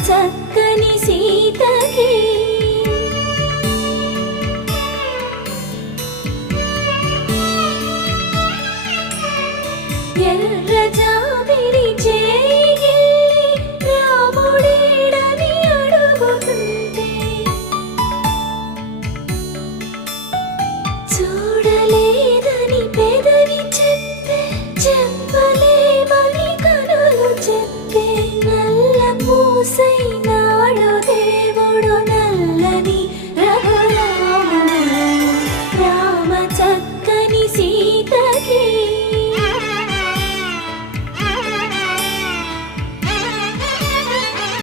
చక్కని సీతకి ఎర్ర జాబిలి చేయి రాముడేడని అడుగుతుంటే చూడలేదని పెదవి చెప్పే చెప్పలేమని కనులు చెప్పే నల్ల పూస